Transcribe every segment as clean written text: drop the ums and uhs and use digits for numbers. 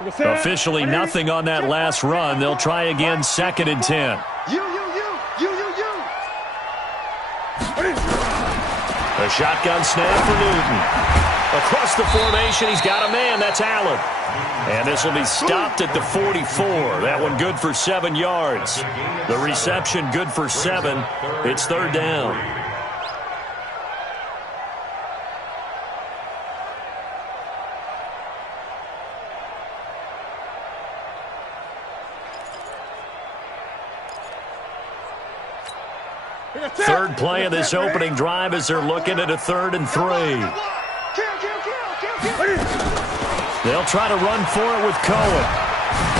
Officially nothing on that last run. They'll try again, 2nd and 10. A shotgun snap for Newton. Across the formation, he's got a man. That's Allen. And this will be stopped at the 44. That one good for 7 yards. The reception good for 7. It's 3rd down. Third play of this opening drive as they're looking at a 3rd and 3. They'll try to run for it with Cohen.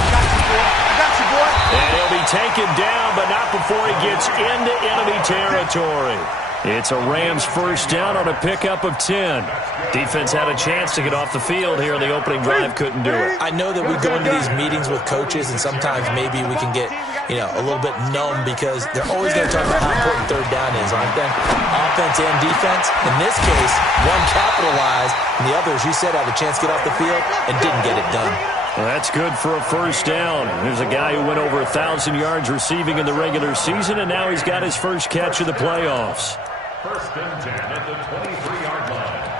I got you, boy. And he'll be taken down, but not before he gets into enemy territory. It's a Rams first down on a pickup of 10. Defense had a chance to get off the field here in the opening drive, couldn't do it. I know that we go into these meetings with coaches, and sometimes maybe we can get, a little bit numb because they're always going to talk about how important 3rd down is, aren't they? Offense and defense. In this case, one capitalized, and the other, as you said, had a chance to get off the field and didn't get it done. Well, that's good for a first down. There's a guy who went over 1,000 yards receiving in the regular season, and now he's got his first catch of the playoffs. 1st and 10 at the 23-yard line.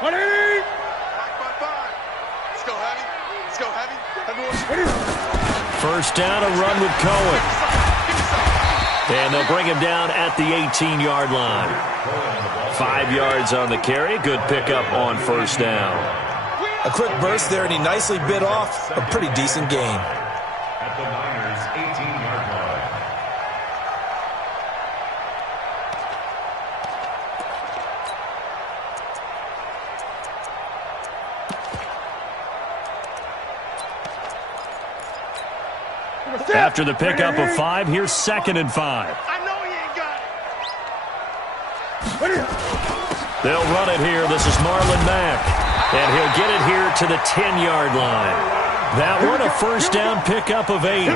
180. Let's go heavy. Let's go heavy. First down, a run with Cohen. And they'll bring him down at the 18-yard line. 5 yards on the carry. Good pickup on first down. A quick burst there, and he nicely bit off a pretty decent gain. At the Niners' 18-yard line. After the pickup of 5, here's 2nd and 5. I know he ain't got it. They'll run it here. This is Marlon Mack. And he'll get it here to the 10-yard line. That one, a first down pickup of 8.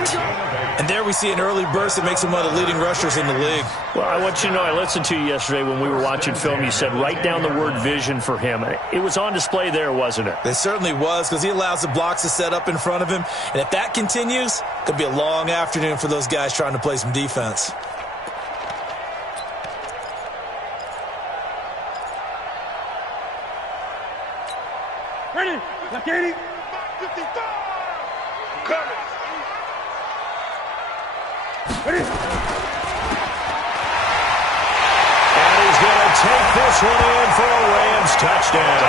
And there we see an early burst that makes him one of the leading rushers in the league. Well, I want you to know, I listened to you yesterday when we were watching film. You said write down the word vision for him. It was on display there, wasn't it? It certainly was, because he allows the blocks to set up in front of him. And if that continues, it could be a long afternoon for those guys trying to play some defense. Ready. Left 80. 55. Coming. Ready. And he's going to take this one in for a Rams touchdown.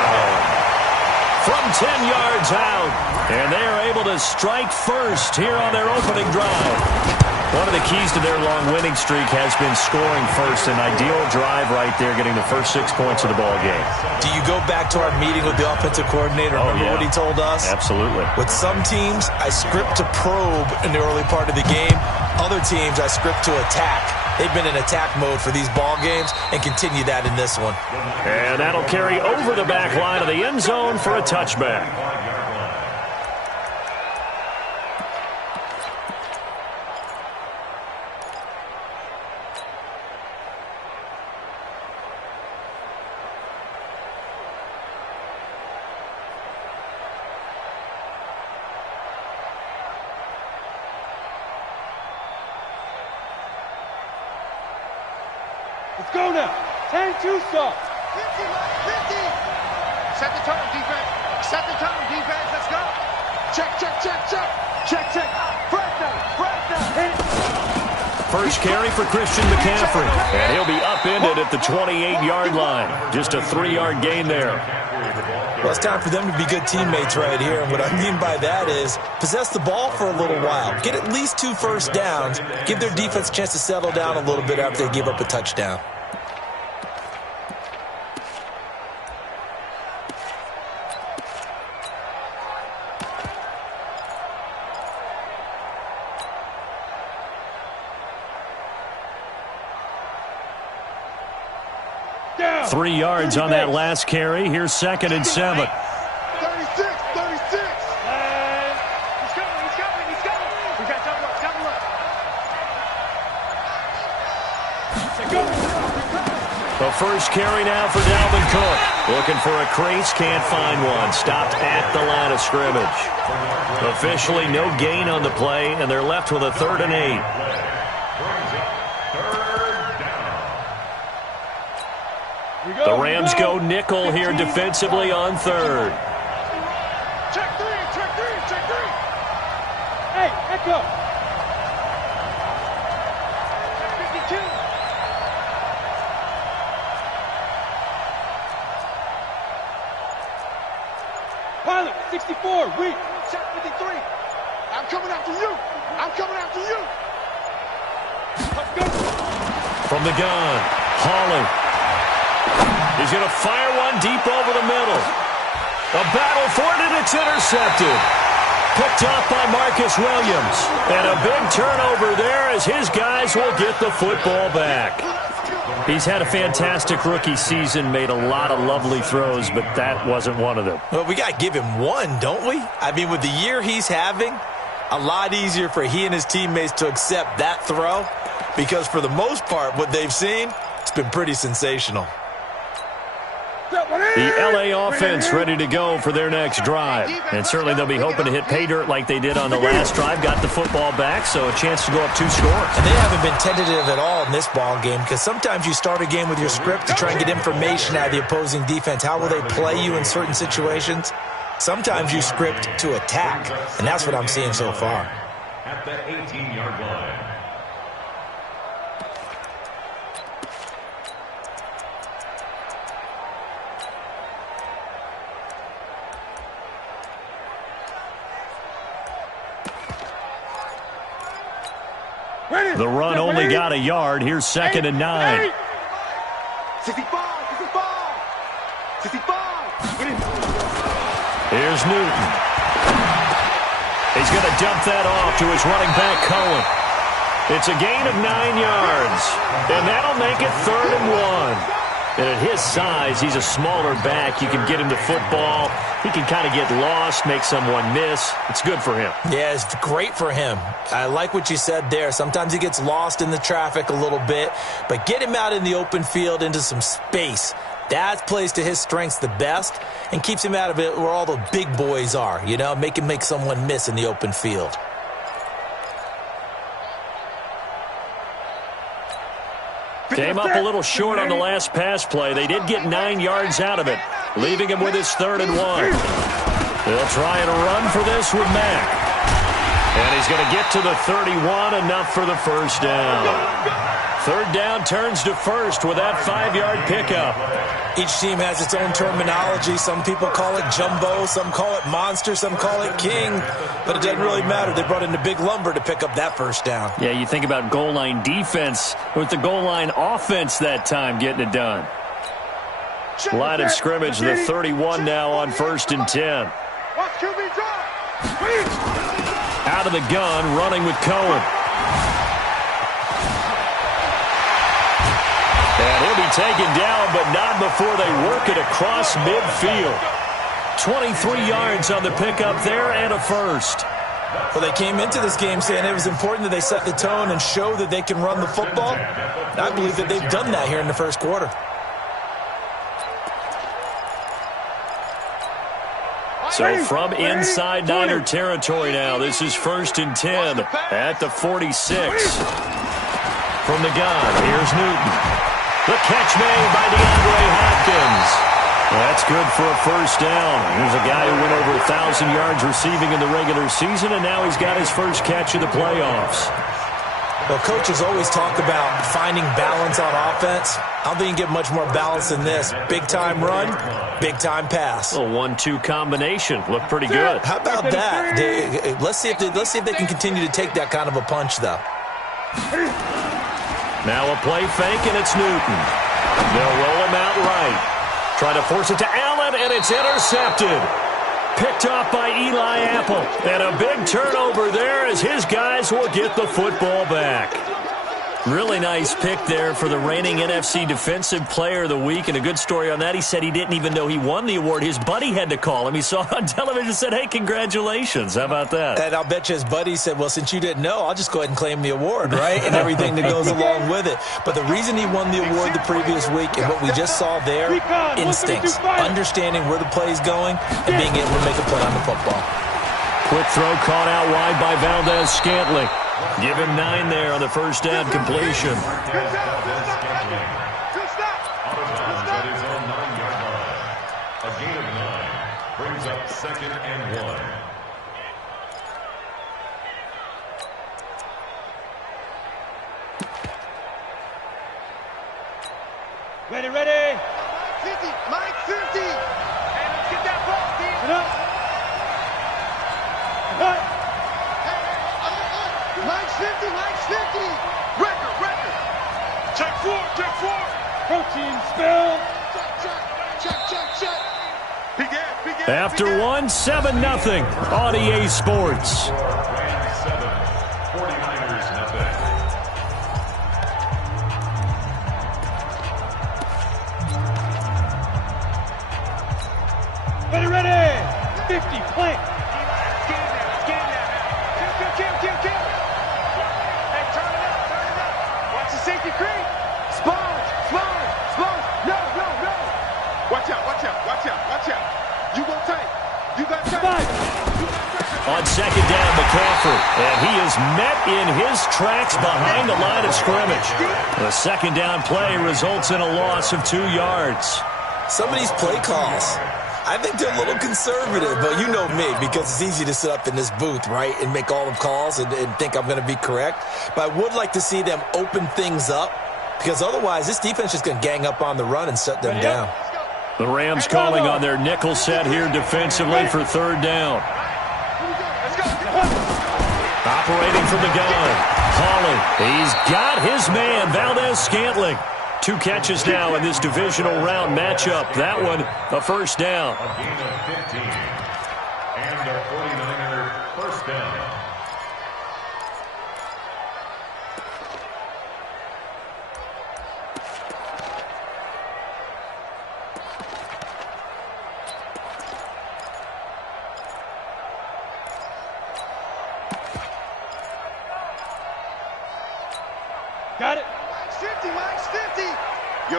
From 10 yards out. And they are able to strike first here on their opening drive. One of the keys to their long winning streak has been scoring first. An ideal drive right there, getting the first 6 points of the ball game. Do you go back to our meeting with the offensive coordinator? Remember what he told us? Absolutely. With some teams, I script to probe in the early part of the game. Other teams, I script to attack. They've been in attack mode for these ball games and continue that in this one. And that'll carry over the back line of the end zone for a touchback. Let's go now. 10-2 stop. 50. Set the tone, defense. Set the tone, defense. Let's go. Check. Check. Breakdown. First carry for Christian McCaffrey. And he'll be upended at the 28-yard line. Just a 3-yard gain there. Well, it's time for them to be good teammates right here. And what I mean by that is possess the ball for a little while. Get at least 2 first downs. Give their defense a chance to settle down a little bit after they give up a touchdown. Down. 3 yards on that last carry. Here's 2nd and 7. 36. He's coming. We got double up. Go. A first carry now for Dalvin Cook. Looking for a crease, can't find one. Stopped at the line of scrimmage. Officially no gain on the play, and they're left with a 3rd and 8. The Rams go nickel here defensively on 3rd. Check three. Hey, echo. Check 52. Pilot, 64, weak. Check 53. I'm coming after you. Let's go. From the gun, Hawley. He's going to fire one deep over the middle. A battle for it, and it's intercepted. Picked off by Marcus Williams. And a big turnover there as his guys will get the football back. He's had a fantastic rookie season, made a lot of lovely throws, but that wasn't one of them. Well, we got to give him one, don't we? I mean, with the year he's having, a lot easier for he and his teammates to accept that throw because for the most part, what they've seen, it's been pretty sensational. The L.A. offense ready to go for their next drive. And certainly they'll be hoping to hit pay dirt like they did on the last drive. Got the football back, so a chance to go up 2 scores. And they haven't been tentative at all in this ball game because sometimes you start a game with your script to try and get information out of the opposing defense. How will they play you in certain situations? Sometimes you script to attack, and that's what I'm seeing so far. At the 18-yard line. The run only got a yard. Here's 2nd and 9. 65. Here's Newton. He's going to dump that off to his running back, Cohen. It's a gain of 9 yards, and that'll make it 3rd and 1. And at his size, he's a smaller back. You can get him the football. He can kind of get lost, make someone miss. It's good for him. Yeah, it's great for him. I like what you said there. Sometimes he gets lost in the traffic a little bit, but get him out in the open field into some space. That plays to his strengths the best and keeps him out of it where all the big boys are, you know, make someone miss in the open field. Came up a little short on the last pass play. They did get 9 yards out of it, leaving him with his 3rd and 1. They'll try and run for this with Mack. And he's going to get to the 31, enough for the first down. 3rd down turns to 1st with that 5-yard pickup. Each team has its own terminology. Some people call it jumbo, some call it monster, some call it king. But it doesn't really matter. They brought in the big lumber to pick up that first down. Yeah, you think about goal line defense with the goal line offense that time getting it done. Line of scrimmage, the 31 now on 1st and 10. Watch QB drop. Out of the gun, running with Cohen. And he'll be taken down, but not before they work it across midfield. 23 yards on the pickup there and a first. Well, they came into this game saying it was important that they set the tone and show that they can run the football. And I believe that they've done that here in the first quarter. So from inside Niner territory now, this is 1st and 10 at the 46. From the gun, here's Newton. The catch made by DeAndre Hopkins. That's good for a first down. Here's a guy who went over 1,000 yards receiving in the regular season, and now he's got his first catch of the playoffs. Well, coaches always talk about finding balance on offense. I don't think you can get much more balance than this. Big-time run, big-time pass. A 1-2 combination. Looked pretty good. How about that? Let's see if they can continue to take that kind of a punch, though. Now a play fake, and it's Newton. They'll roll him out right. Try to force it to Allen, and it's intercepted. Picked off by Eli Apple. And a big turnover there as his guys will get the football back. Really nice pick there for the reigning NFC Defensive Player of the Week, and a good story on that. He said he didn't even know he won the award. His buddy had to call him. He saw it on television and said, hey, congratulations. How about that? And I'll bet you his buddy said, well, since you didn't know, I'll just go ahead and claim the award, right? And everything that goes along with it. But the reason he won the award the previous week and what we just saw there, instincts, understanding where the play is going and being able to make a play on the football. Quick throw caught out wide by Valdez-Scantling. Give him 9 there on the first down completion. Out of bounds at his own 9-yard line. A gain of 9 brings up 2nd and 1. Ready, ready. Mike 50. Hey, let's get that ball, Steve. Get up. Cut. Mike's 50. Record. Check 4. Protein spill. Check. Big ass. After 1, 7-0 on EA Sports. Rams 7, 49ers nothing. Ready. 50, plant. Kill. Hey, turn it up. Watch the safety creep. Sponge. No. Watch out. You go tight. You got tight. On second down, McCaffrey. And he is met in his tracks behind the line of scrimmage. The second down play results in a loss of 2 yards. Some of these play calls, I think they're a little conservative, but you know me, because it's easy to sit up in this booth, right, and make all the calls and think I'm going to be correct. But I would like to see them open things up, because otherwise this defense is going to gang up on the run and shut them down. The Rams calling on their nickel set here defensively for third down. Operating from the gun. Hawley. He's got his man, Valdez-Scantling. 2 catches now in this divisional round matchup. That one, a first down. A gain of 15. And a 49er first down. Got it. Mike's 50. Yo.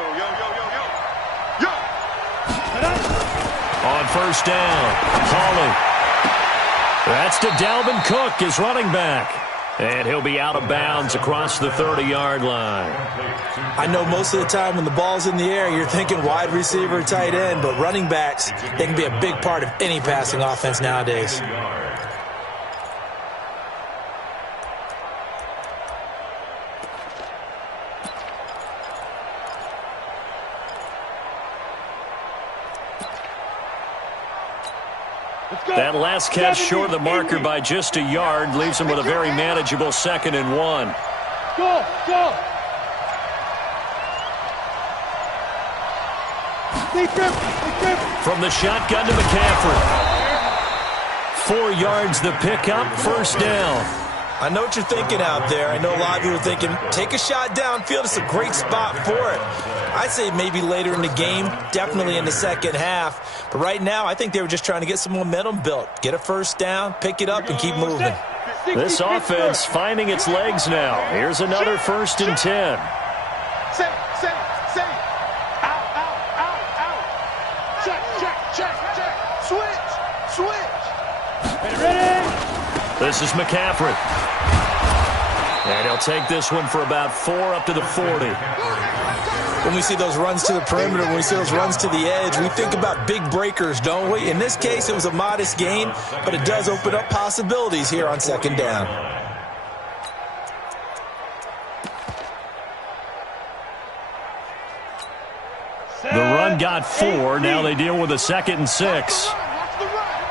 On first down, Hawley. That's to Dalvin Cook, his running back. And he'll be out of bounds across the 30-yard line. I know most of the time when the ball's in the air, you're thinking wide receiver, tight end, but running backs, they can be a big part of any passing offense nowadays. That last catch short of the marker by just a yard leaves him with a very manageable 2nd and 1. Go. Stay grip. From the shotgun to McCaffrey. 4 yards the pickup, first down. I know what you're thinking out there. I know a lot of people are thinking, take a shot downfield. It's a great spot for it. I'd say maybe later in the game, definitely in the second half. But right now, I think they were just trying to get some momentum built. Get a first down, pick it up, and keep moving. This offense finding its legs now. Here's another 1st and 10. Say. Out. Check. Switch. Ready. This is McCaffrey. And he'll take this one for about 4 up to the 40. When we see those runs to the perimeter, when we see those runs to the edge, we think about big breakers, don't we? In this case, it was a modest gain, but it does open up possibilities here on second down. The run got 4. Now they deal with a 2nd and 6. Watch the run.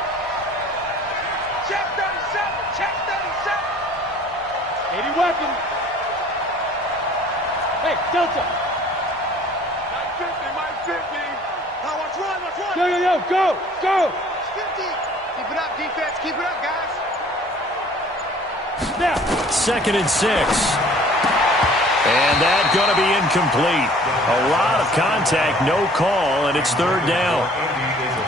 Check 37. 80 weapons. Hey, Delta. Mike 50. Now watch run. Go. 50. Keep it up, defense. Keep it up, guys. Now. 2nd and 6. And that's going to be incomplete. A lot of contact, no call, and it's third down.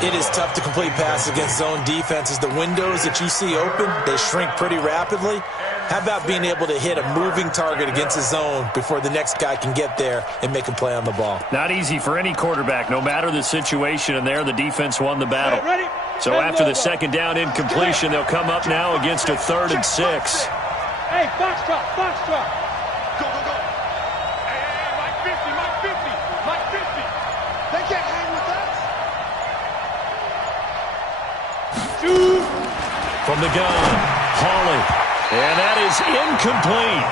It is tough to complete passes against zone defenses. The windows that you see open, they shrink pretty rapidly. How about being able to hit a moving target against a zone before the next guy can get there and make a play on the ball? Not easy for any quarterback, no matter the situation, and there the defense won the battle. So after the second down incompletion, they'll come up now against a 3rd and 6. Hey, foxtrot, foxtrot. Go, go, go. Hey, Mike 50, Mike 50, Mike 50. They can't hang with us. Shoot. From the gun, Hawley. And that is incomplete.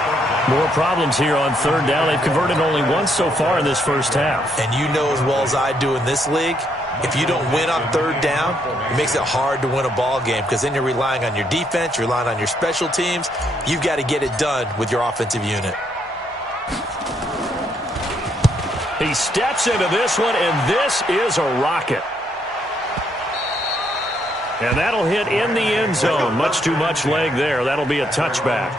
More problems here on 3rd down. They've converted only once so far in this first half. And you know as well as I do in this league, if you don't win on 3rd down, it makes it hard to win a ball game because then you're relying on your defense, you're relying on your special teams. You've got to get it done with your offensive unit. He steps into this one, and this is a rocket. And that'll hit in the end zone. Much too much leg there. That'll be a touchback.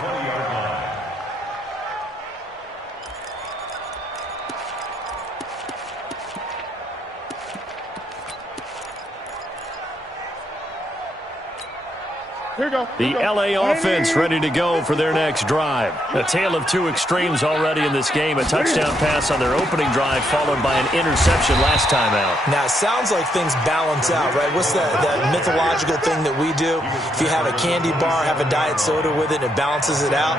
Here we go. The LA offense ready to go for their next drive. A tale of two extremes already in this game. A touchdown pass on their opening drive followed by an interception last time out. Now, it sounds like things balance out, right? What's that mythological thing that we do? If you have a candy bar, have a diet soda with it, it balances it out.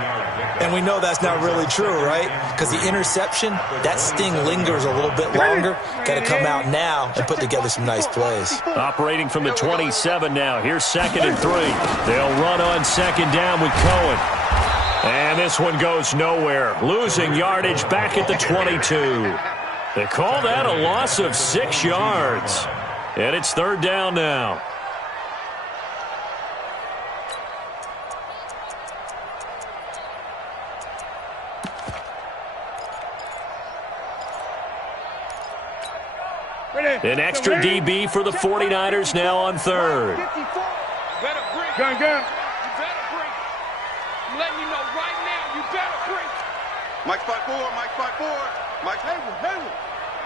And we know that's not really true, right? Because the interception, that sting lingers a little bit longer. Got to come out now and put together some nice plays. Operating from the 27 now. Here's 2nd and 3. They'll run on 2nd down with Cohen. And this one goes nowhere. Losing yardage back at the 22. They call that a loss of 6 yards. And it's 3rd down now. An extra DB for the 49ers now on 3rd. Gun, gun. You better break. I'm letting you know right now, you better break. Mike spot 4, Mike spot 4. Mike Hayward.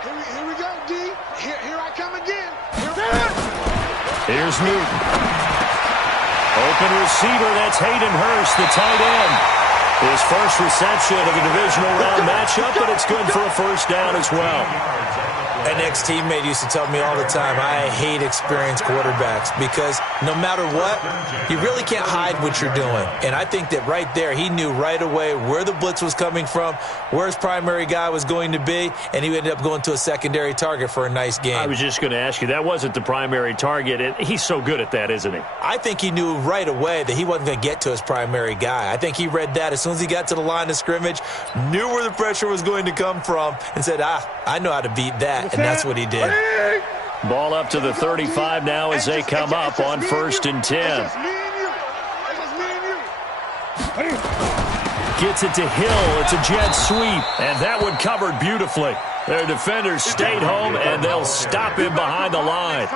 Here we go, D. Here I come again. Here's Newton. Open receiver, that's Hayden Hurst, the tight end. His first reception of the divisional round matchup, but it's good for a 1st down as well. An ex-teammate used to tell me all the time, I hate experienced quarterbacks because no matter what, you really can't hide what you're doing. And I think that right there, he knew right away where the blitz was coming from, where his primary guy was going to be, and he ended up going to a secondary target for a nice game. I was just going to ask you, that wasn't the primary target. And he's so good at that, isn't he? I think he knew right away that he wasn't going to get to his primary guy. I think he read that as soon as he got to the line of scrimmage, knew where the pressure was going to come from, and said, I know how to beat that. And that's what he did. Ball up to the 35 now as they come up on 1st and 10. Gets it to Hill. It's a jet sweep. And that one covered beautifully. Their defenders stayed home, and they'll stop him behind the line.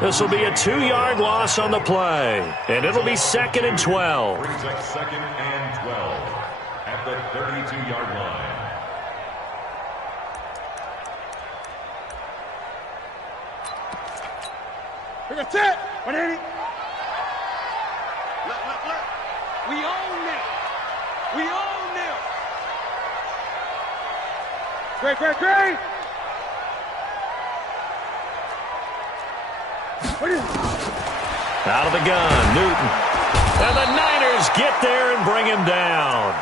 This will be a 2-yard loss on the play. And it'll be 2nd and 12. Brings up 2nd and 12 at the 32-yard line. We're going to tap. 180. Look. We own them. We own them. Great. Out of the gun, Newton. And the Niners get there and bring him down.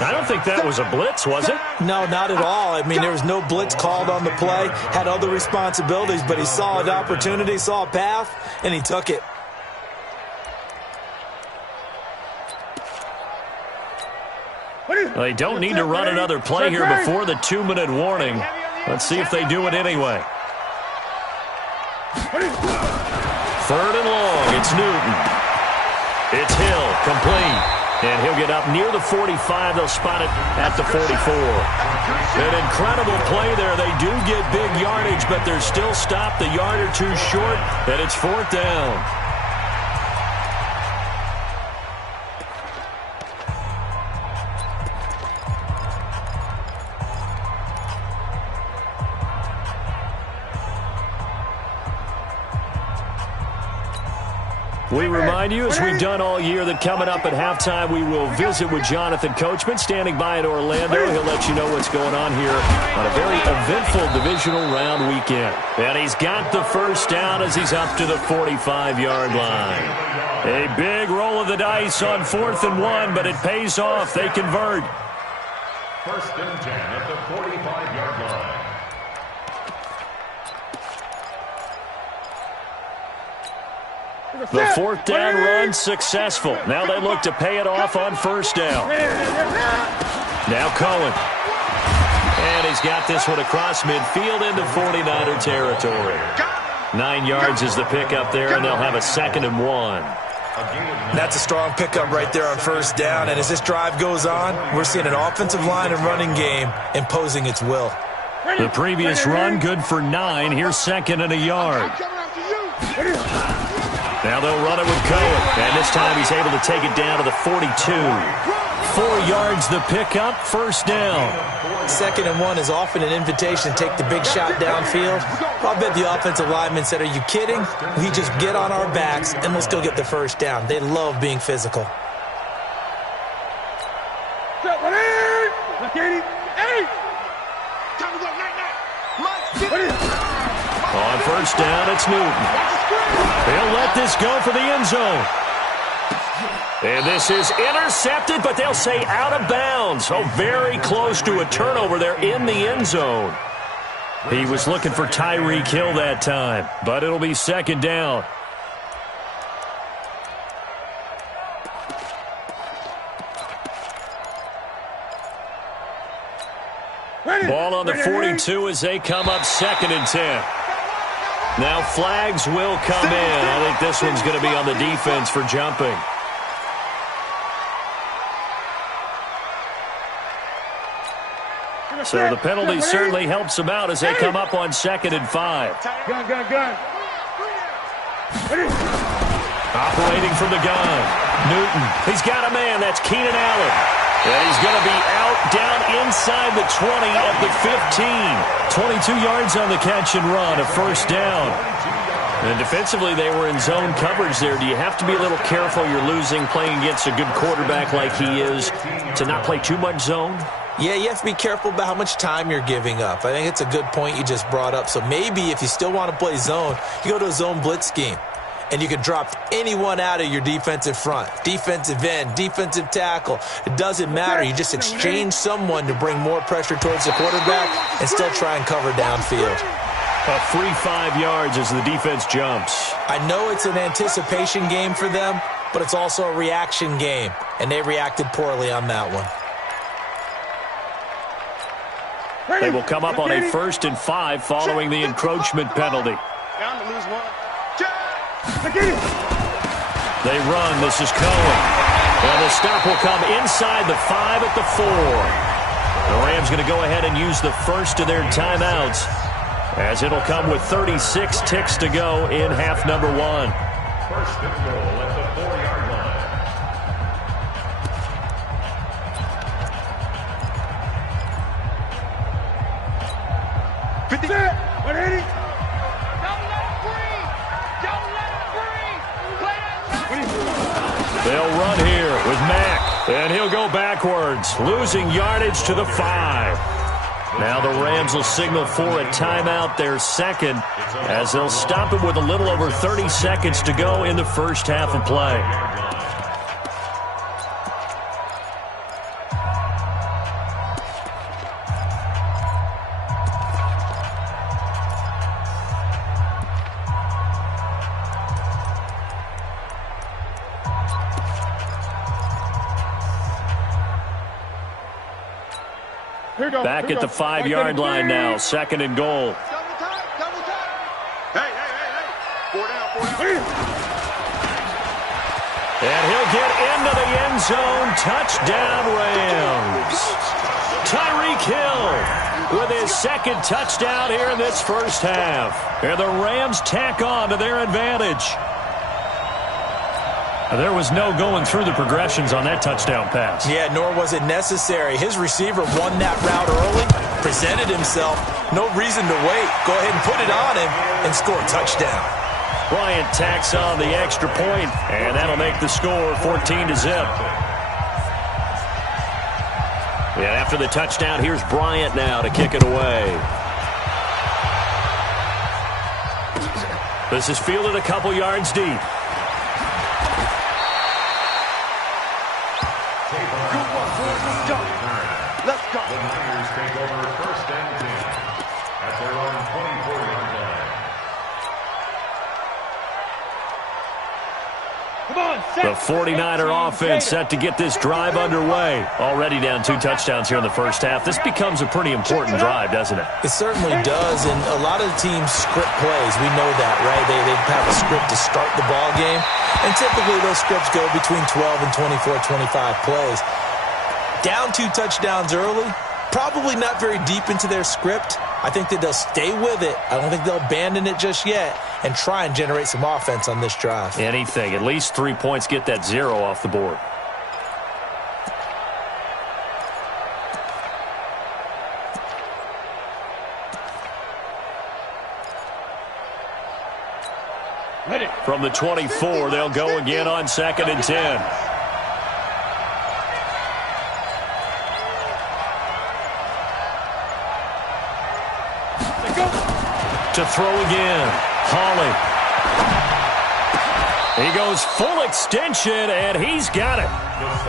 I don't think that was a blitz, was it? No, not at all. I mean, there was no blitz called on the play. Had other responsibilities, but he saw an opportunity, saw a path, and he took it. They don't need to run another play here before the 2-minute warning. Let's see if they do it anyway. 3rd and long. It's Newton. It's Hill, complete. And he'll get up near the 45. They'll spot it at the 44. An incredible play there. They do get big yardage, but they're still stopped a yard or two short, and it's 4th down. We remind you, as we've done all year, that coming up at halftime, we will visit with Jonathan Coachman, standing by in Orlando. He'll let you know what's going on here on a very eventful divisional round weekend. And he's got the first down as he's up to the 45-yard line. A big roll of the dice on 4th and 1, but it pays off. They convert. 1st and 10 at the 45-yard line. The 4th down run successful. Now they look to pay it off on 1st down. Now Cohen. And he's got this one across midfield into 49er territory. 9 yards is the pickup there, and they'll have a 2nd and 1. That's a strong pickup right there on 1st down. And as this drive goes on, we're seeing an offensive line and running game imposing its will. The previous run good for 9. Here's 2nd and a yard. Now they'll run it with Cohen. And this time he's able to take it down to the 42. 4 yards the pickup, 1st down. 2nd and 1 is often an invitation to take the big shot downfield. I'll bet the offensive lineman said, "Are you kidding? We just get on our backs and let's go get the 1st down." They love being physical. On 1st down, it's Newton. They'll let this go for the end zone. And this is intercepted, but they'll say out of bounds. Oh, very close to a turnover there in the end zone. He was looking for Tyreek Hill that time, but it'll be 2nd down. Ball on the 42 as they come up 2nd and 10. Now flags will come in. I think this one's going to be on the defense for jumping. So the penalty certainly helps them out as they come up on 2nd and 5. Gun. Operating from the gun. Newton. He's got a man. That's Keenan Allen. And he's going to be out down inside the 20 at the 15. 22 yards on the catch and run, a 1st down. And defensively, they were in zone coverage there. Do you have to be a little careful? You're losing, playing against a good quarterback like he is, to not play too much zone? Yeah, you have to be careful about how much time you're giving up. I think it's a good point you just brought up. So maybe if you still want to play zone, you go to a zone blitz scheme. And you can drop anyone out of your defensive front. Defensive end, defensive tackle. It doesn't matter. You just exchange someone to bring more pressure towards the quarterback and still try and cover downfield. A free 5 yards as the defense jumps. I know it's an anticipation game for them, but it's also a reaction game. And they reacted poorly on that one. They will come up on a 1st and 5 following the encroachment penalty. Down to lose 1. They run. This is Cohen. And the stop will come inside the 5 at the 4. The Rams going to go ahead and use the first of their timeouts, as it'll come with 36 ticks to go in half number 1. 1st and goal at the 4-yard line. They'll run here with Mack, and he'll go backwards, losing yardage to the 5. Now the Rams will signal for a timeout, their 2nd, as they'll stop it with a little over 30 seconds to go in the first half of play. Back at the 5-yard line now, 2nd and goal. Hey. 4 down. And he'll get into the end zone. Touchdown, Rams. Tyreek Hill with his 2nd touchdown here in this first half. And the Rams tack on to their advantage. There was no going through the progressions on that touchdown pass. Yeah, nor was it necessary. His receiver won that route early, presented himself. No reason to wait. Go ahead and put it on him and score a touchdown. Bryant tacks on the extra point, and that'll make the score 14-0. And after the touchdown, here's Bryant now to kick it away. This is fielded a couple yards deep. Let's go. The Niners take over 1st and 10 at their own 24-yard line. Come on, The 49er offense set to get this drive underway. Already down 2 touchdowns here in the first half. This becomes a pretty important drive, doesn't it? It certainly does, and a lot of the teams script plays. We know that, right? They have a script to start the ball game, and typically those scripts go between 12 and 24, 25 plays. Down 2 touchdowns early, probably not very deep into their script. I think that they'll stay with it. I don't think they'll abandon it just yet and try and generate some offense on this drive. Anything. At least 3 points, get that 0 off the board. From the 24, they'll go again on 2nd and 10. To throw again. Hawley. He goes full extension, and he's got it.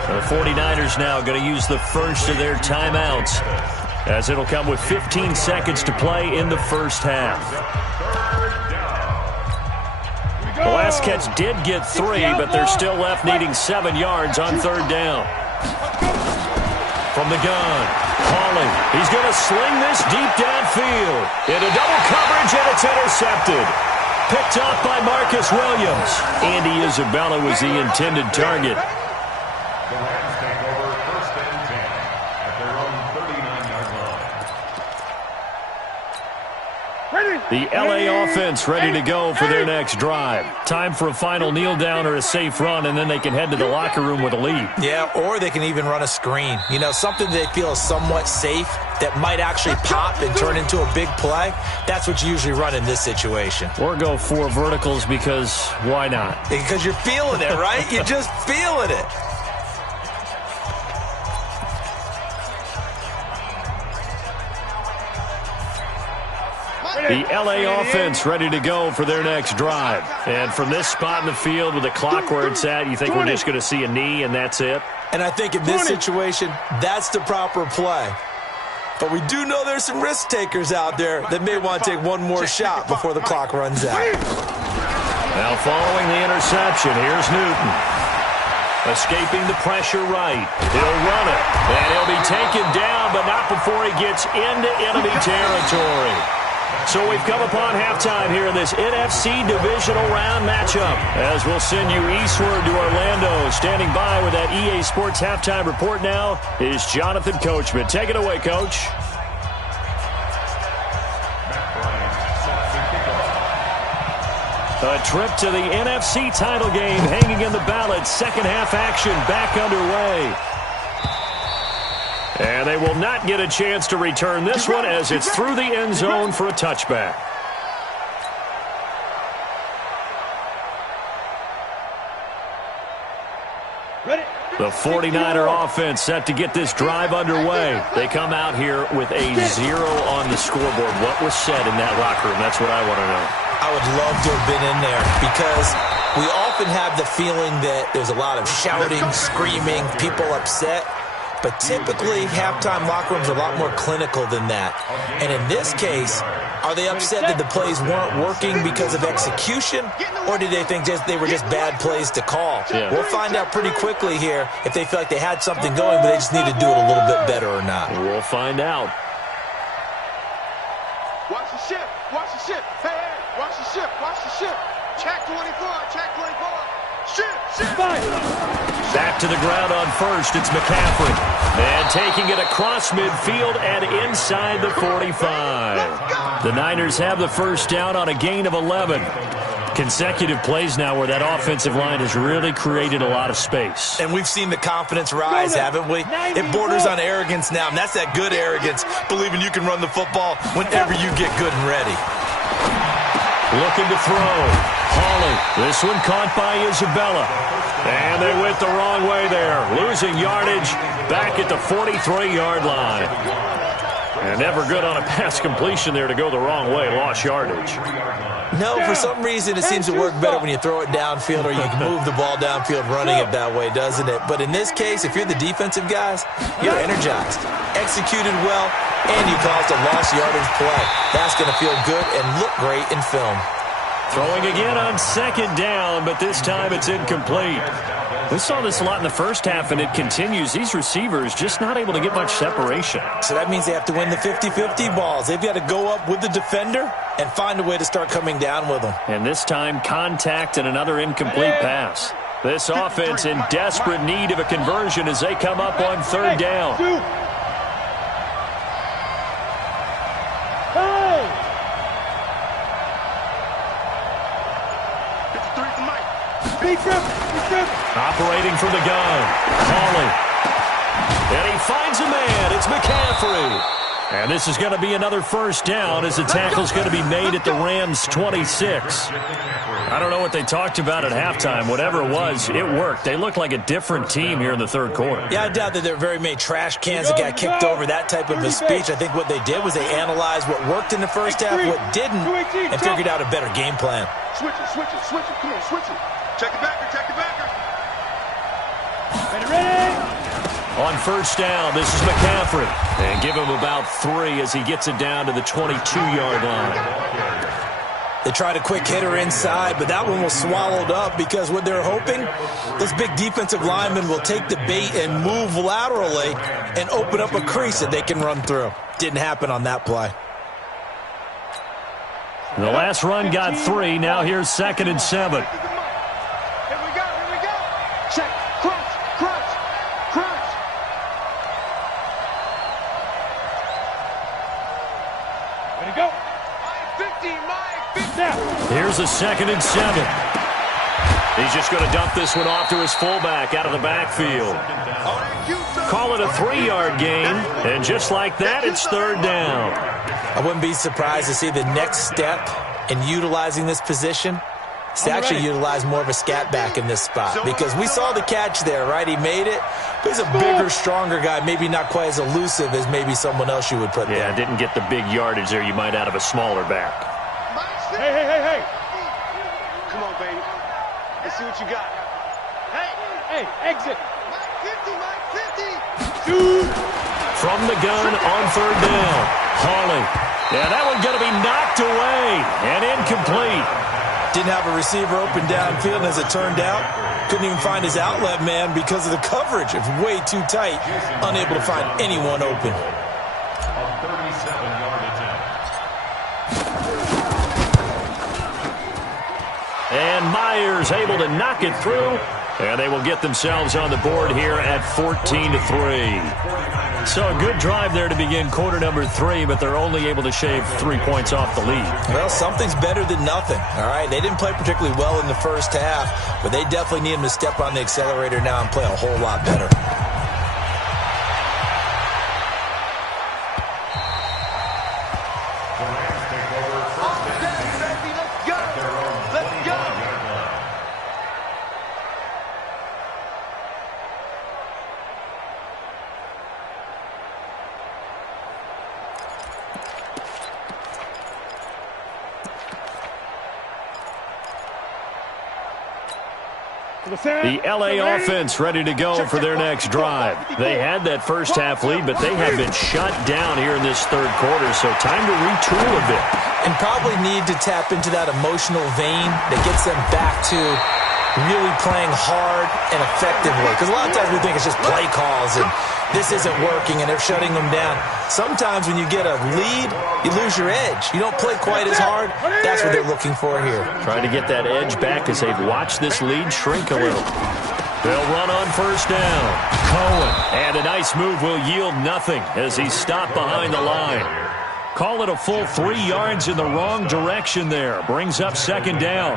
The 49ers now going to use the first of their timeouts, as it'll come with 15 seconds to play in the first half. The last catch did get 3, but they're still left needing 7 yards on 3rd down. From the gun, Hawley. He's going to sling this deep downfield. Into double coverage, and it's intercepted. Picked off by Marcus Williams. Andy Isabella was the intended target. The Rams take over 1st and 10 at their own 39-yard line. The LA offense ready to go for their next drive. Time for a final kneel down or a safe run, and then they can head to the locker room with a lead. Yeah, or they can even run a screen. You know, something they feel is somewhat safe that might actually pop and turn into a big play. That's what you usually run in this situation. Or go 4 verticals, because why not? Because you're feeling it, right? You're just feeling it. The LA offense ready to go for their next drive. And from this spot in the field with the clock where it's at, you think we're just going to see a knee and that's it? And I think in this situation, that's the proper play. But we do know there's some risk takers out there that may want to take one more shot before the clock runs out. Now following the interception, here's Newton. Escaping the pressure right. He'll run it. And he'll be taken down, but not before he gets into enemy territory. So we've come upon halftime here in this NFC Divisional Round matchup. As we'll send you eastward to Orlando. Standing by with that EA Sports Halftime Report now is Jonathan Coachman. Take it away, Coach. A trip to the NFC title game hanging in the balance. Second half action back underway. And they will not get a chance to return this one as it's through the end zone for a touchback. The 49er offense set to get this drive underway. They come out here with a 0 on the scoreboard. What was said in that locker room? That's what I want to know. I would love to have been in there because we often have the feeling that there's a lot of shouting, screaming, people upset. But typically, halftime locker rooms are a lot more clinical than that. And in this case, are they upset that the plays weren't working because of execution? Or did they think they were just bad plays to call? Yeah. We'll find out pretty quickly here if they feel like they had something going, but they just need to do it a little bit better or not. We'll find out. Watch the ship. Watch the ship. Hey, hey. Watch the ship. Watch the ship. Check 24. Check 24. Ship. Back to the ground on first. It's McCaffrey. And taking it across midfield and inside the 45. The Niners have the first down on a gain of 11. Consecutive plays now where that offensive line has really created a lot of space. And we've seen the confidence rise, haven't we? It borders on arrogance now, and that's that good arrogance, believing you can run the football whenever you get good and ready. Looking to throw. Hawley This one caught by Isabella. And they went the wrong way there, losing yardage back at the 43-yard line. And never good on a pass completion there to go the wrong way, lost yardage. No, for some reason it seems to work better when you throw it downfield or you can move the ball downfield running it that way, doesn't it? But in this case, if you're the defensive guys, you're energized, executed well, and you caused a lost yardage play. That's going to feel good and look great in film. Throwing again on second down, but this time it's incomplete. We saw this a lot in the first half, and it continues. These receivers just not able to get much separation. So that means they have to win the 50-50 balls. They've got to go up with the defender and find a way to start coming down with them. And this time, contact and another incomplete pass. This offense in desperate need of a conversion as they come up on third down. Operating from the gun, Hawley. And he finds a man. It's McCaffrey. And this is going to be another first down as the tackle's going to be made at the Rams' 26. I don't know what they talked about at halftime. Whatever it was, it worked. They look like a different team here in the third quarter. Yeah, I doubt that there are very many trash cans that got kicked over, that type of a speech. I think what they did was they analyzed what worked in the first half, what didn't, and figured out a better game plan. Switch it, switch it, switch it. Come on, switch it. Check it backer, check it backer. Ready? On first down, this is McCaffrey. And give him about 3 as he gets it down to the 22-yard line. They tried a quick hitter inside, but that one was swallowed up because what they're hoping, this big defensive lineman will take the bait and move laterally and open up a crease that they can run through. Didn't happen on that play. The last run got 3. Now here's 2nd and 7. Here we go, here we go. Check, crunch, crunch, crunch. Ready to go. My 50, my 50. Now. Here's a 2nd and 7. He's just going to dump this one off to his fullback out of the backfield. Call it a 3-yard gain, and just like that, it's third down. I wouldn't be surprised to see the next step in utilizing this position is to actually utilize more of a scat back in this spot, because we saw the catch there, right? He made it, but he's a bigger, stronger guy, maybe not quite as elusive as maybe someone else you would put there. Yeah, didn't get the big yardage there you might out of a smaller back. Hey. Come on, baby. Let's see what you got. Hey, exit. My 50, my 50. Shoot. From the gun on third down, Hawley. Yeah, that one's going to be knocked away and incomplete. Didn't have a receiver open downfield, and as it turned out, couldn't even find his outlet man because of the coverage. It's way too tight, unable to find anyone open. A 37-yard attempt. And Myers able to knock it through, and they will get themselves on the board here at 14-3. So a good drive there to begin quarter number 3, but they're only able to shave 3 points off the lead. Well, something's better than nothing, all right? They didn't play particularly well in the first half, but they definitely need him to step on the accelerator now and play a whole lot better. The L.A. offense ready to go for their next drive. They had that first half lead, but they have been shut down here in this third quarter, so time to retool a bit. And probably need to tap into that emotional vein that gets them back to really playing hard and effectively. Because a lot of times we think it's just play calls and this isn't working and they're shutting them down. Sometimes when you get a lead, you lose your edge. You don't play quite as hard. That's what they're looking for here. Trying to get that edge back as they've watched this lead shrink a little. They'll run on first down. Cohen. And a nice move will yield nothing as he's stopped behind the line. Call it a full 3 yards in the wrong direction there. Brings up second down.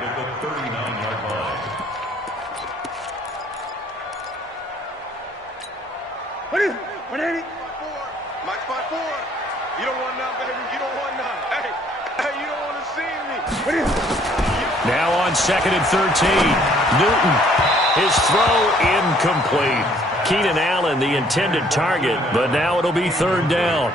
What is it? Mike's 5'4". You don't want none, baby. You don't want none. Hey, you don't want to see me. What is it? Now on 2nd and 13. Newton, his throw incomplete. Keenan Allen, the intended target, but now it'll be 3rd down.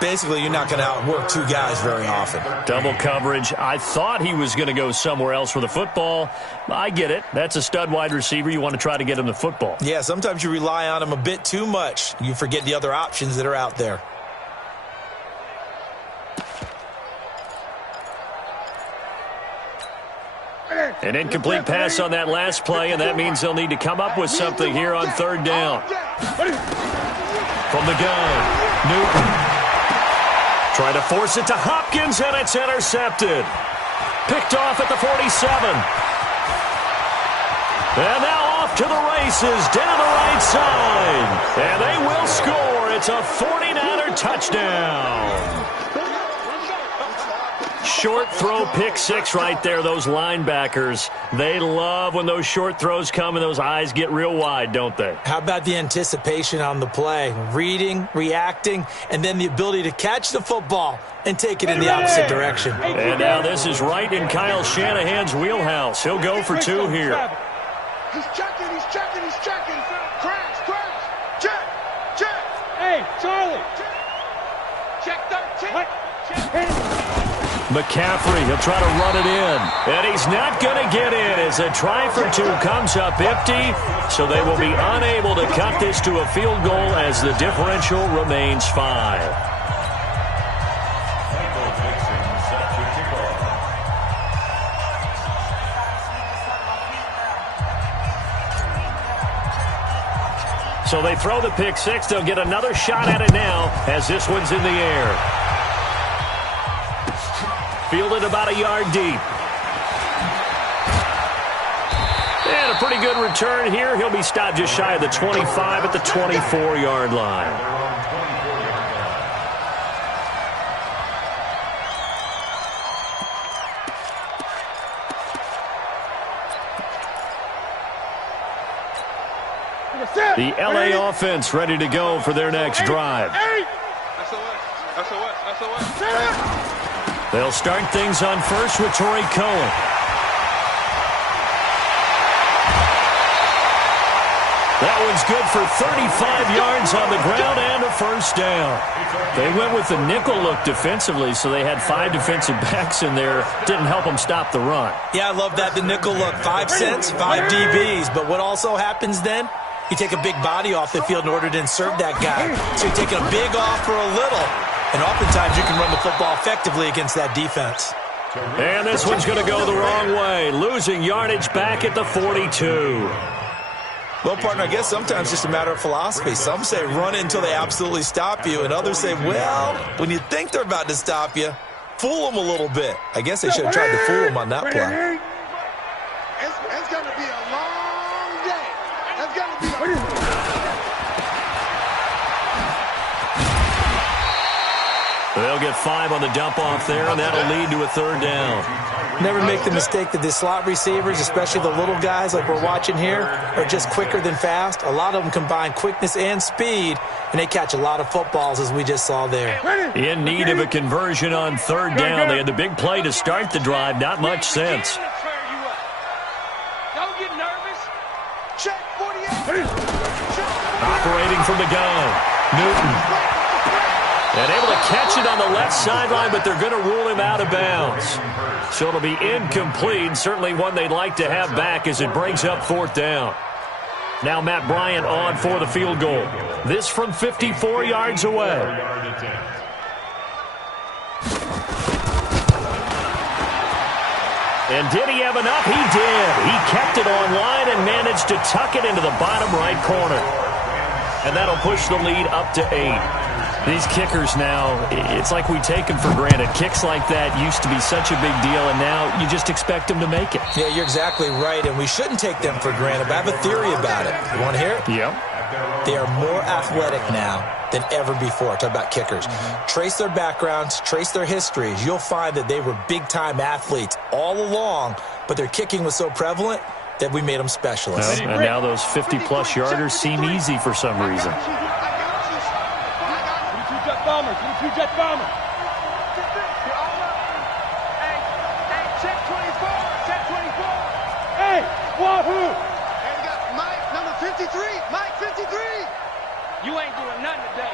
Basically, you're not going to outwork two guys very often. Double coverage. I thought he was going to go somewhere else with the football. I get it. That's a stud wide receiver. You want to try to get him the football. Yeah, sometimes you rely on him a bit too much. You forget the other options that are out there. An incomplete pass on that last play, and that means they'll need to come up with something here on 3rd down. From the gun, Newton. Trying to force it to Hopkins, and it's intercepted. Picked off at the 47. And now off to the races down the right side. And they will score. It's a 49er touchdown. Short throw, pick six right there. Those linebackers, they love when those short throws come and those eyes get real wide, don't they? How about the anticipation on the play? Reading, reacting, and then the ability to catch the football and take it in the opposite direction. And now this is right in Kyle Shanahan's wheelhouse. He'll go for 2 here. He's checking, he's checking, he's checking. Crash, crash. Check. Hey, Charlie. Check 13. Check. McCaffrey, he'll try to run it in. And he's not going to get in as a try for 2 comes up empty. So they will be unable to cut this to a field goal as the differential remains 5. So they throw the pick six. They'll get another shot at it now as this one's in the air. Fielded about a yard deep. And a pretty good return here. He'll be stopped just shy of the 25 at the 24-yard line. The LA offense ready to go for their next drive. They'll start things on first with Torrey Cohen. That one's good for 35 yards on the ground and a first down. They went with the nickel look defensively, so they had 5 defensive backs in there. Didn't help them stop the run. Yeah, I love that, the nickel look. 5 cents, 5 DBs. But what also happens then? You take a big body off the field in order to insert that guy. So you're taking a big off for a little. And oftentimes you can run the football effectively against that defense. And this one's going to go the wrong way. Losing yardage back at the 42. Well, partner, I guess sometimes it's just a matter of philosophy. Some say run until they absolutely stop you. And others say, well, when you think they're about to stop you, fool them a little bit. I guess they should have tried to fool them on that play. It's going to be a long day. It's going to be a... They'll get 5 on the dump off there, and that'll lead to a 3rd down. Never make the mistake that the slot receivers, especially the little guys like we're watching here, are just quicker than fast. A lot of them combine quickness and speed, and they catch a lot of footballs, as we just saw there. In need of a conversion on 3rd down. They had the big play to start the drive. Not much sense. Don't get nervous. Check 48. Operating from the gun, Newton. And able to catch it on the left sideline, but they're going to rule him out of bounds. So it'll be incomplete. Certainly one they'd like to have back as it brings up 4th down. Now Matt Bryant on for the field goal. This from 54 yards away. And did he have enough? He did. He kept it on line and managed to tuck it into the bottom right corner. And that'll push the lead up to 8. These kickers now, it's like we take them for granted. Kicks like that used to be such a big deal, and now you just expect them to make it. Yeah, you're exactly right, and we shouldn't take them for granted. But I have a theory about it. You want to hear it? Yep. They are more athletic now than ever before. Talk about kickers. Trace their backgrounds, trace their histories. You'll find that they were big-time athletes all along, but their kicking was so prevalent that we made them specialists. And now those 50-plus yarders seem easy for some reason. Bomber, jet bomber. Hey, check 24, check 24. About who? And we got Mike, number 53. Mike, 53. You ain't doing nothing today.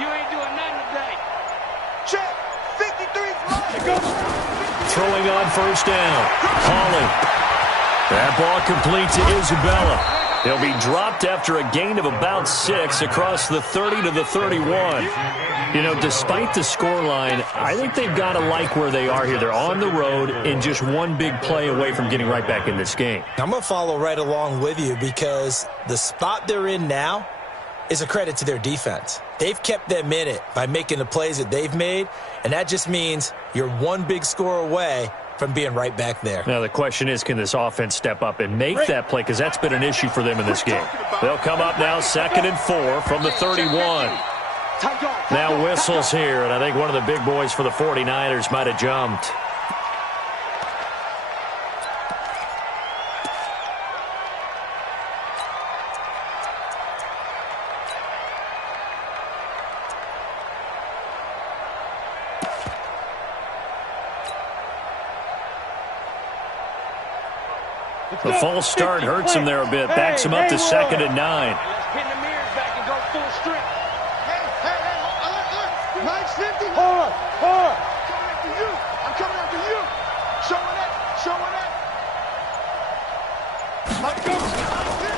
You ain't doing nothing today. Check. 53's Mike. Throwing on first down. Hauling. That ball complete to Isabella. He'll be dropped after a gain of about 6 across the 30 to the 31. You know, despite the scoreline, I think they've got to like where they are here. They're on the road and just one big play away from getting right back in this game. I'm going to follow right along with you because the spot they're in now is a credit to their defense. They've kept them in it by making the plays that they've made, and that just means you're one big score away from being right back there. Now the question is, can this offense step up and make that play? Because that's been an issue for them in this game. They'll come up now 2nd and 4 from the 31. Now whistles here, and I think one of the big boys for the 49ers might have jumped. The false start hurts him there a bit. Backs him up to 2nd and 9. Let's pin the mirrors back and go full strength. Look. Mike's 50. Hard. Coming after you. I'm coming after you. Showing that.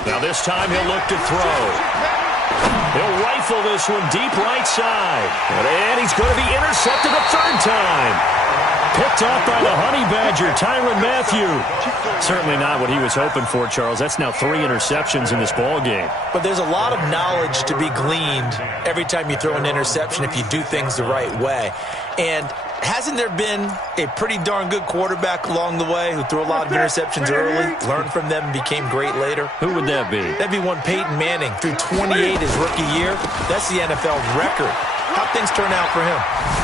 Now this time he'll look to throw. He'll rifle this one deep right side. And he's going to be intercepted a 3rd time. Picked off by the Honey Badger, Tyrann Mathieu. Certainly not what he was hoping for, Charles. That's now 3 interceptions in this ball game. But there's a lot of knowledge to be gleaned every time you throw an interception if you do things the right way. And hasn't there been a pretty darn good quarterback along the way who threw a lot of interceptions early, learned from them, and became great later? Who would that be? That'd be one Peyton Manning. Threw 28 his rookie year. That's the NFL record. How'd things turn out for him?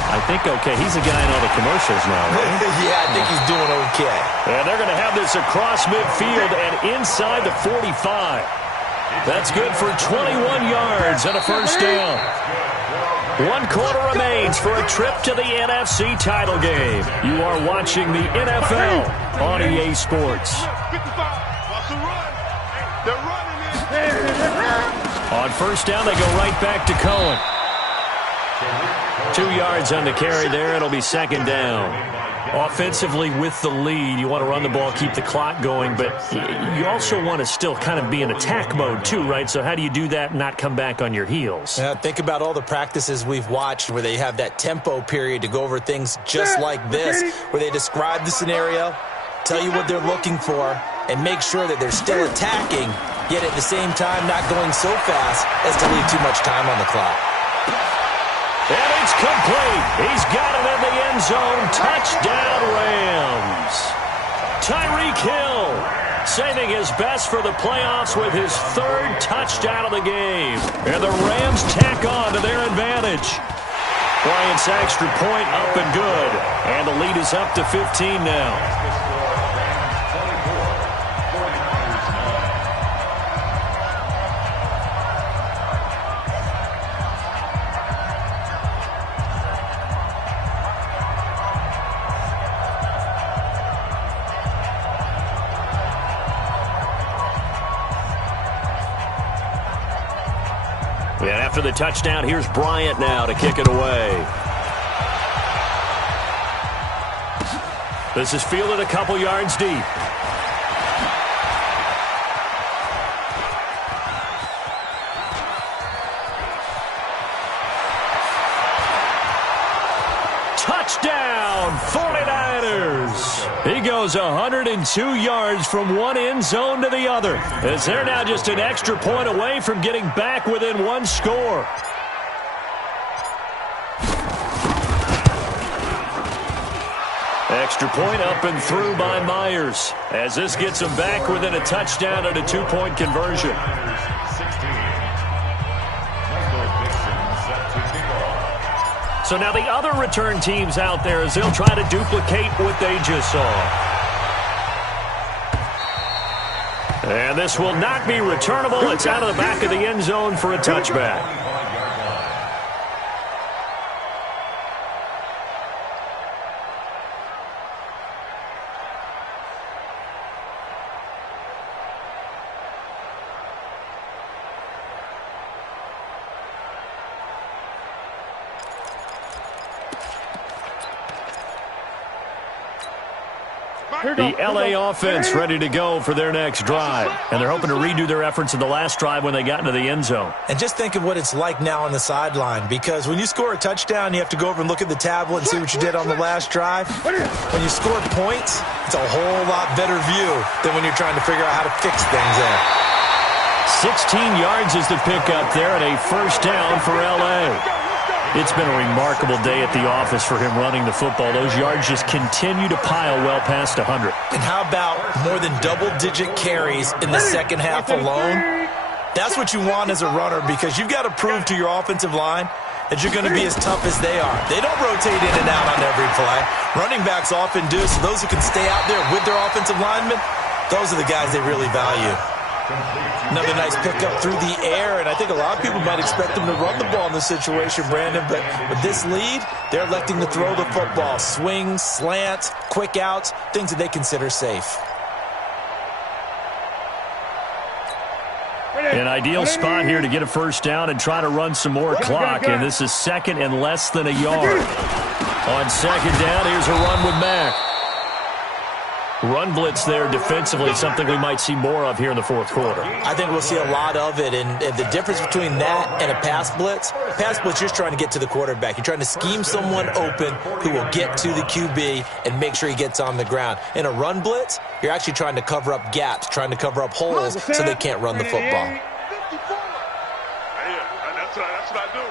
I think okay. He's a guy in all the commercials now, right? Yeah, I think he's doing okay. And they're going to have this across midfield and inside the 45. That's good for 21 yards and a first down. 1 quarter remains for a trip to the NFC title game. You are watching the NFL on EA Sports. 55. Watch the run. They're running it. On first down, they go right back to Cohen. 2 yards on the carry there. It'll be 2nd down. Offensively with the lead, you want to run the ball, keep the clock going, but you also want to still kind of be in attack mode too, right? So how do you do that and not come back on your heels? Think about all the practices we've watched where they have that tempo period to go over things just like this, where they describe the scenario, tell you what they're looking for, and make sure that they're still attacking, yet at the same time not going so fast as to leave too much time on the clock. And it's complete. He's got it in the end zone. Touchdown, Rams. Tyreek Hill saving his best for the playoffs with his 3rd touchdown of the game. And the Rams tack on to their advantage. Bryant's extra point up and good. And the lead is up to 15 now. And after the touchdown, here's Bryant now to kick it away. This is fielded a couple yards deep. Touchdown, 49ers. He goes 102 yards from one end zone to the other, as they're now just an extra point away from getting back within 1 score. Extra point up and through by Myers, as this gets them back within a touchdown and a 2-point conversion. So now the other return teams out there as they'll try to duplicate what they just saw. And this will not be returnable. It's out of the back of the end zone for a touchback. The LA offense ready to go for their next drive. And they're hoping to redo their efforts in the last drive when they got into the end zone. And just think of what it's like now on the sideline, because when you score a touchdown, you have to go over and look at the tablet and see what you did on the last drive. When you score points, it's a whole lot better view than when you're trying to figure out how to fix things there. 16 yards is the pickup there and a first down for LA. It's been a remarkable day at the office for him running the football. Those yards just continue to pile well past 100. And how about more than double-digit carries in the second half alone? That's what you want as a runner, because you've got to prove to your offensive line that you're going to be as tough as they are. They don't rotate in and out on every play. Running backs often do, so those who can stay out there with their offensive linemen, those are the guys they really value. Another nice pickup through the air, and I think a lot of people might expect them to run the ball in this situation, Brandon, but with this lead, they're electing to throw the football. Swings, slants, quick outs, things that they consider safe. An ideal spot here to get a first down and try to run some more clock, and this is second and less than a yard. On second down, here's a run with Mack. Run blitz there defensively, something we might see more of here in the fourth quarter. I think we'll see a lot of it, and the difference between that and a pass blitz, you're just trying to get to the quarterback. You're trying to scheme someone open who will get to the QB and make sure he gets on the ground. In a run blitz, you're actually trying to cover up gaps, trying to cover up holes so they can't run the football. That's what I do.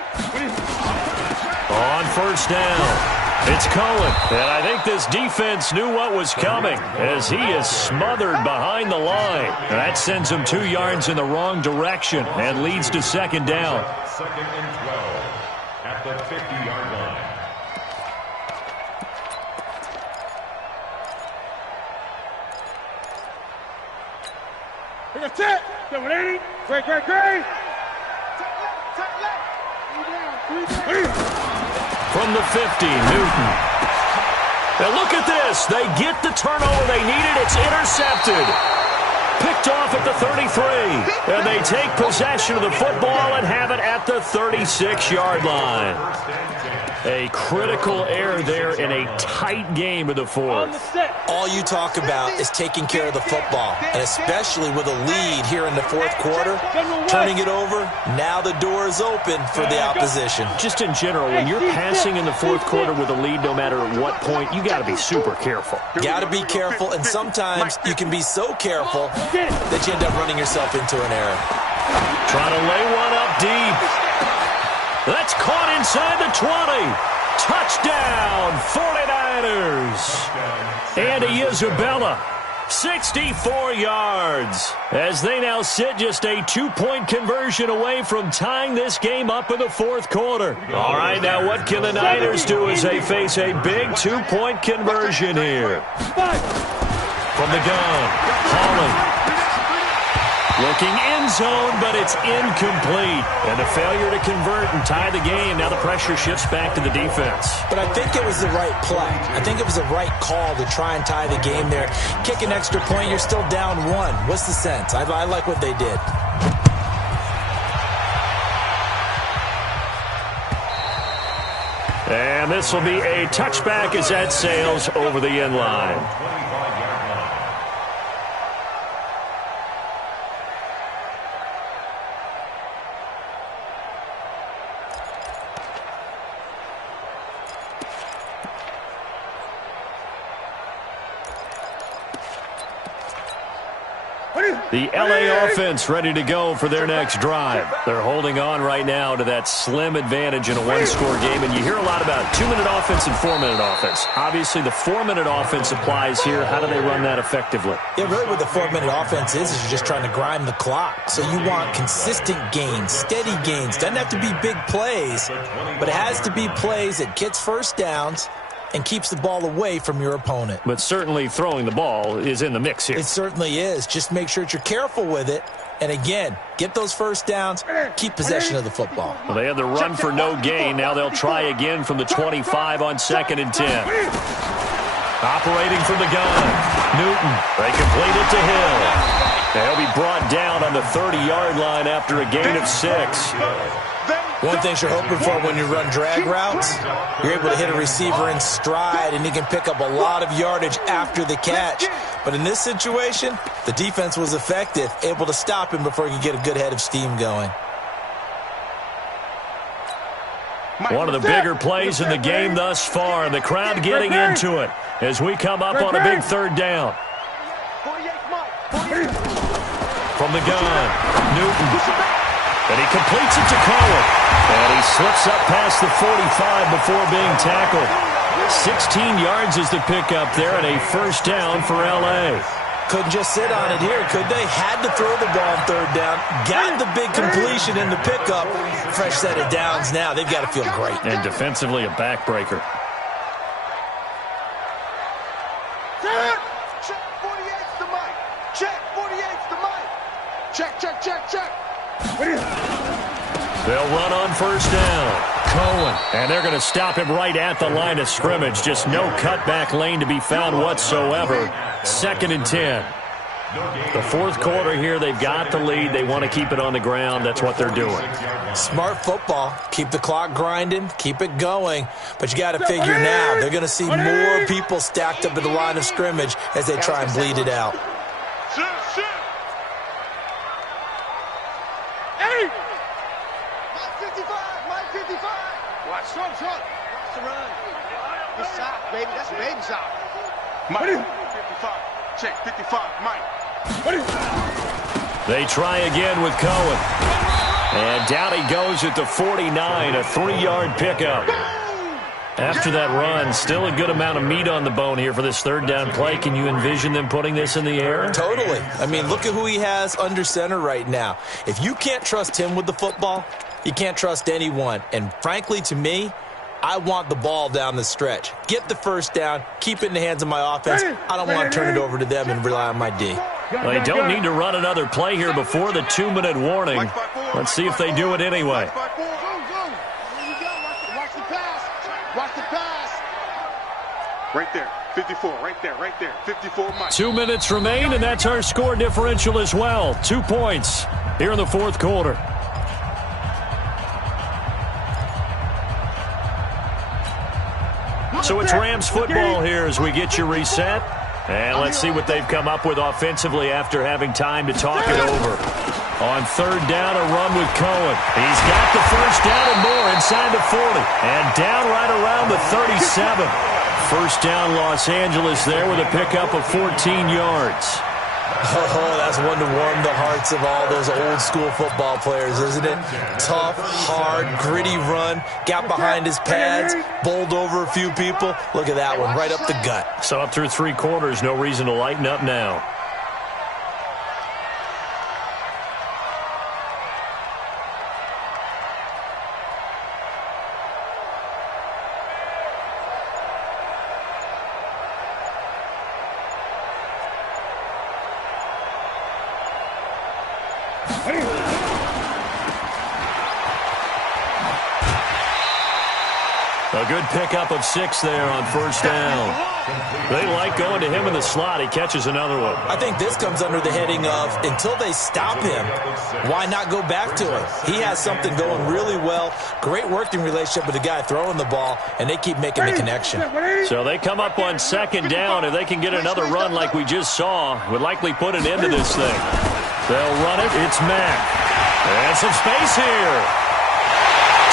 On first down, it's Cohen. And I think this defense knew what was coming as he is smothered behind the line. And that sends him 2 yards in the wrong direction and leads to second down. Second and 12 at the 50-yard line. Take a tip. Double 80. Great. From the 50, Newton. Now look at this. They get the turnover they needed. It's intercepted. Picked off at the 33. And they take possession of the football and have it at the 36-yard line. A critical error there in a tight game of the fourth. All you talk about is taking care of the football, and especially with a lead here in the fourth quarter, turning it over, now the door is open for the opposition. Just in general, when you're passing in the fourth quarter with a lead, no matter at what point, you got to be super careful. Got to be careful, and sometimes you can be so careful that you end up running yourself into an error. Trying to lay one up deep. That's caught inside the 20. Touchdown, 49ers. Andy Isabella, 64 yards, as they now sit just a 2-point conversion away from tying this game up in the fourth quarter. All right, now what can the Niners do as they face a big 2-point conversion here? From the gun, Holland. Looking end zone, but it's incomplete. And a failure to convert and tie the game. Now the pressure shifts back to the defense. But I think it was the right play. I think it was the right call to try and tie the game there. Kick an extra point, you're still down 1. What's the sense? I like what they did. And this will be a touchback as that sails over the end line. The LA offense ready to go for their next drive. They're holding on right now to that slim advantage in a one-score game, and you hear a lot about 2-minute offense and 4-minute offense. Obviously, the 4-minute offense applies here. How do they run that effectively? Yeah, really what the 4-minute offense is you're just trying to grind the clock. So you want consistent gains, steady gains. Doesn't have to be big plays, but it has to be plays that gets first downs and keeps the ball away from your opponent. But certainly throwing the ball is in the mix here. It certainly is. Just make sure that you're careful with it. And again, get those first downs, keep possession of the football. Well, they had the run for no gain. Now they'll try again from the 25 on 2nd and 10. Operating from the gun, Newton. They complete it to Hill. They'll be brought down on the 30-yard line after a gain of 6. One thing you're hoping for when you run drag routes, you're able to hit a receiver in stride, and he can pick up a lot of yardage after the catch. But in this situation, the defense was effective, able to stop him before he could get a good head of steam going. One of the bigger plays in the game thus far, and the crowd getting into it as we come up on a big third down. From the gun, Newton. And he completes it to Cohen. And he slips up past the 45 before being tackled. 16 yards is the pickup there, and a first down for L.A. Couldn't just sit on it here, could they? Had to throw the ball on third down. Got the big completion in the pickup. Fresh set of downs now. They've got to feel great. And defensively, a backbreaker. Check 48's the mic. Check 48's the mic. Check, check, check, check. They'll run on first down. Cohen. And they're going to stop him right at the line of scrimmage. Just no cutback lane to be found whatsoever. 2nd and 10. The fourth quarter here, they've got the lead. They want to keep it on the ground. That's what they're doing. Smart football. Keep the clock grinding. Keep it going. But you got to figure now, they're going to see more people stacked up at the line of scrimmage as they try and bleed it out. Baby, that's baby shot. Mike, 55. Check, 55, Mike. They try again with Cohen. And down he goes at the 49, a 3-yard pickup. After that run, still a good amount of meat on the bone here for this third down play. Can you envision them putting this in the air? Totally. I mean, look at who he has under center right now. If you can't trust him with the football, you can't trust anyone. And frankly, to me, I want the ball down the stretch. Get the first down, keep it in the hands of my offense. I don't want to turn it over to them and rely on my D. They don't need to run another play here before the 2-minute warning. Let's see if they do it anyway. Watch the pass. Watch the pass. Right there. 54, right there, 54, Mike. 2 minutes remain, and that's our score differential as well. 2 points here in the fourth quarter. So it's Rams football here as we get you reset. And let's see what they've come up with offensively after having time to talk it over. On third down, a run with Cohen. He's got the first down and more inside the 40. And down right around the 37. First down, Los Angeles there with a pickup of 14 yards. Oh, that's one to warm the hearts of all those old school football players, isn't it? Tough, hard, gritty run, got behind his pads, bowled over a few people. Look at that one, right up the gut. So up through 3 quarters, no reason to lighten up now. A good pickup of 6 there on first down. They like going to him in the slot. He catches another one. I think this comes under the heading of until they stop him, why not go back to him? He has something going really well. Great working relationship with the guy throwing the ball, and they keep making the connection. So they come up on second down. If they can get another run like we just saw, would likely put an end to this thing. They'll run it. It's Mack. And some space here.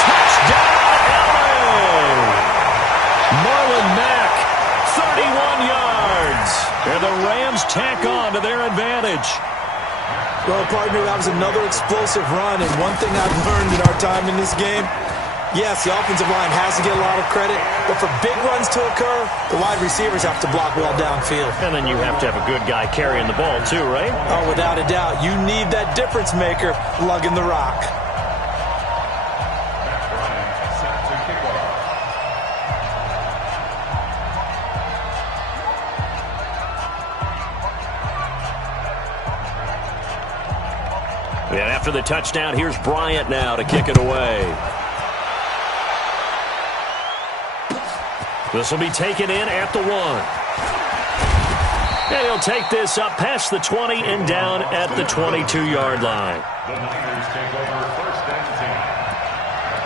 Touchdown, LA! Marlon Mack, 31 yards. And the Rams tack on to their advantage. Well, partner, that was another explosive run, and one thing I've learned in our time in this game, yes, the offensive line has to get a lot of credit, but for big runs to occur, the wide receivers have to block well downfield. And then you have to have a good guy carrying the ball too, right? Oh, without a doubt. You need that difference maker lugging the rock. And after the touchdown, here's Bryant now to kick it away. This will be taken in at the 1. And he'll take this up past the 20 and down at the 22-yard line. The Niners take over first and 10.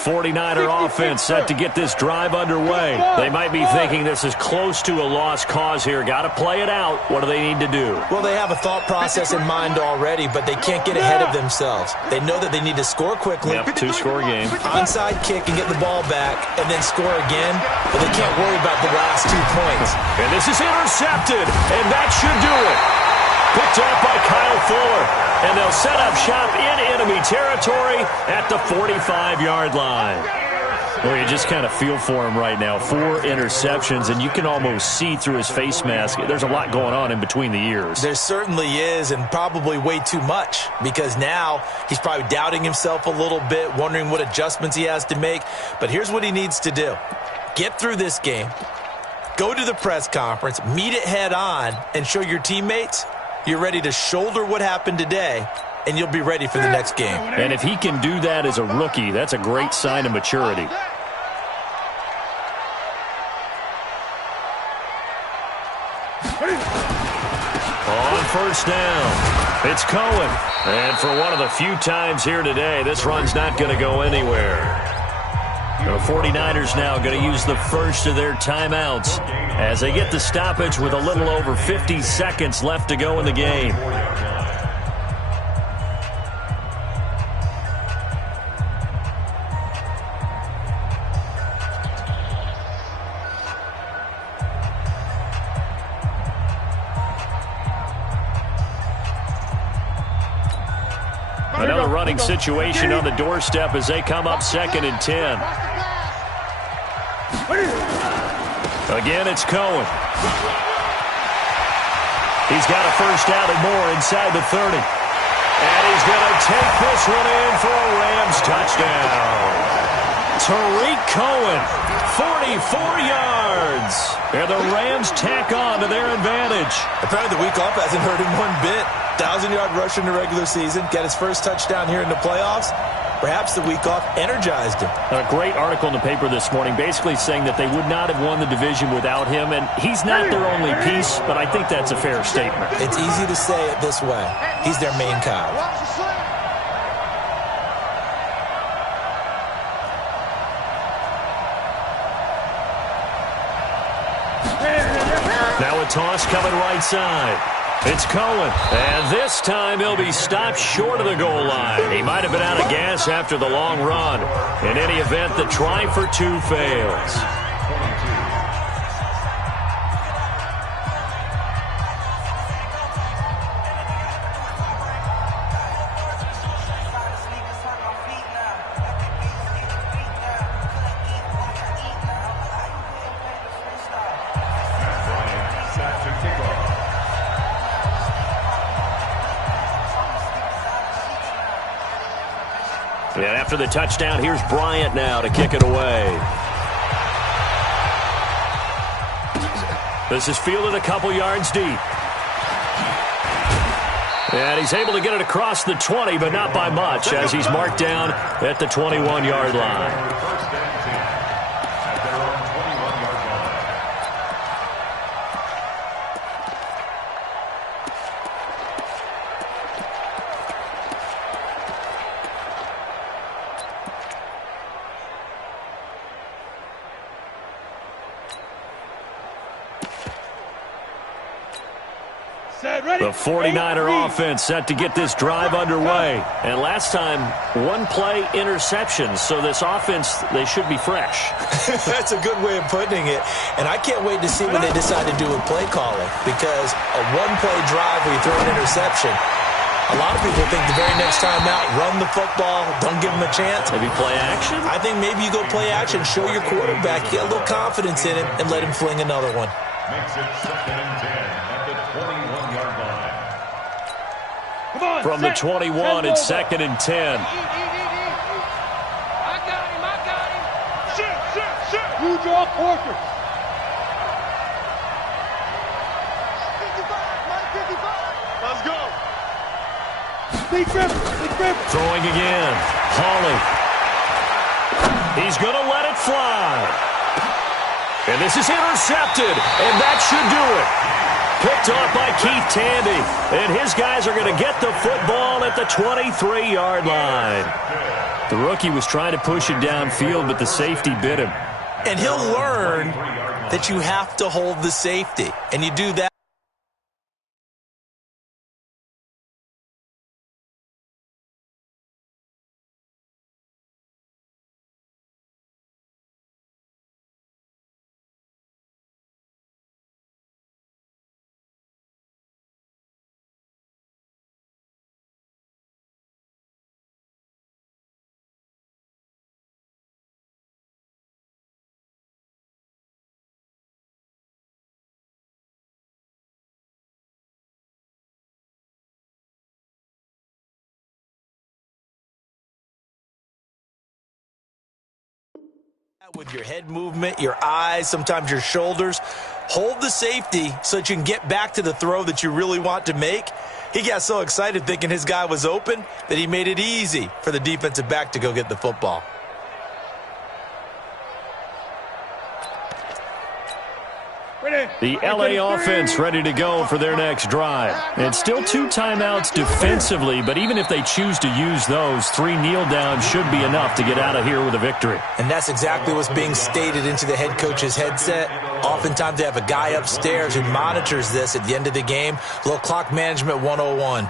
49er offense set to get this drive underway. They might be thinking this is close to a lost cause here. Got to play it out. What do they need to do? Well, they have a thought process in mind already, but they can't get ahead of themselves. They know that they need to score quickly. Yep, two-score game. Onside kick and get the ball back and then score again, but they can't worry about the last 2 points. And this is intercepted, and that should do it. Picked off by Kyle Fuller, and they'll set up shop in enemy territory at the 45-yard line. Well, you just kind of feel for him right now. 4 interceptions, and you can almost see through his face mask. There's a lot going on in between the ears. There certainly is, and probably way too much, because now he's probably doubting himself a little bit, wondering what adjustments he has to make. But here's what he needs to do. Get through this game, go to the press conference, meet it head on, and show your teammates you're ready to shoulder what happened today, and you'll be ready for the next game. And if he can do that as a rookie, that's a great sign of maturity. On first down, it's Cohen. And for one of the few times here today, this run's not going to go anywhere. The 49ers now going to use the first of their timeouts as they get the stoppage with a little over 50 seconds left to go in the game. Another running situation on the doorstep as they come up 2nd and 10. Again, it's Cohen. He's got a first down and more inside the 30. And he's going to take this one in for a Rams touchdown. Tariq Cohen, 44 yards. And the Rams tack on to their advantage. Apparently the week off hasn't hurt him one bit. 1,000-yard rush in the regular season. Got his first touchdown here in the playoffs. Perhaps the week off energized him. A great article in the paper this morning basically saying that they would not have won the division without him, and he's not their only piece, but I think that's a fair statement. It's easy to say it this way. He's their main cog. Now a toss coming right side. It's Cohen, and this time he'll be stopped short of the goal line. He might have been out of gas after the long run. In any event, the try for 2 fails. And after the touchdown, here's Bryant now to kick it away. This is fielded a couple yards deep. And he's able to get it across the 20, but not by much, as he's marked down at the 21-yard line. The 49er offense set to get this drive underway. And last time, 1-play interception. So this offense, they should be fresh. That's a good way of putting it. And I can't wait to see what they decide to do with play calling. Because a 1-play drive where you throw an interception, a lot of people think the very next time out, run the football, don't give them a chance. Maybe play action? I think maybe you go play action, show your quarterback, get a little confidence in him, and let him fling another one. Makes it 2nd and 10 at the 21-yard line. From the 21, it's 2nd and 10. I got him. Shit. You draw quarter. 55. Let's go. Big Ripper. Throwing again. Hawley. He's going to let it fly. And this is intercepted, and that should do it. Picked off by Keith Tandy. And his guys are going to get the football at the 23-yard line. The rookie was trying to push it downfield, but the safety bit him. And he'll learn that you have to hold the safety. And you do that. With your head movement, your eyes, sometimes your shoulders. Hold the safety so that you can get back to the throw that you really want to make. He got so excited thinking his guy was open that he made it easy for the defensive back to go get the football. The LA offense ready to go for their next drive. And still 2 timeouts defensively, but even if they choose to use those, 3 kneel downs should be enough to get out of here with a victory. And that's exactly what's being stated into the head coach's headset. Oftentimes they have a guy upstairs who monitors this at the end of the game. A little clock management 101.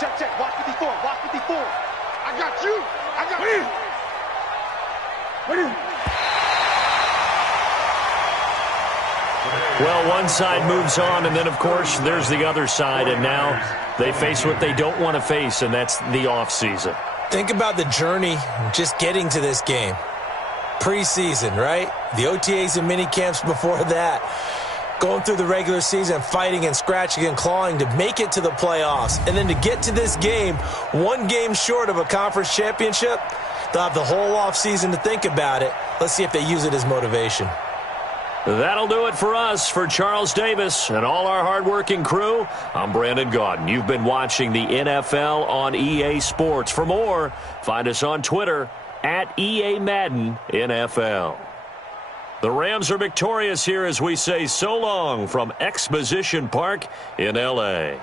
Check, check. Watch 54. Watch 54. I got you. I got you. Well, one side moves on, and then, of course, there's the other side, and now they face what they don't want to face, and that's the offseason. Think about the journey just getting to this game. Preseason, right? The OTAs and mini camps before that. Going through the regular season, fighting and scratching and clawing to make it to the playoffs. And then to get to this game, 1 game short of a conference championship, they'll have the whole offseason to think about it. Let's see if they use it as motivation. That'll do it for us. For Charles Davis and all our hardworking crew, I'm Brandon Gaudin. You've been watching the NFL on EA Sports. For more, find us on Twitter at EA Madden NFL. The Rams are victorious here as we say so long from Exposition Park in L.A.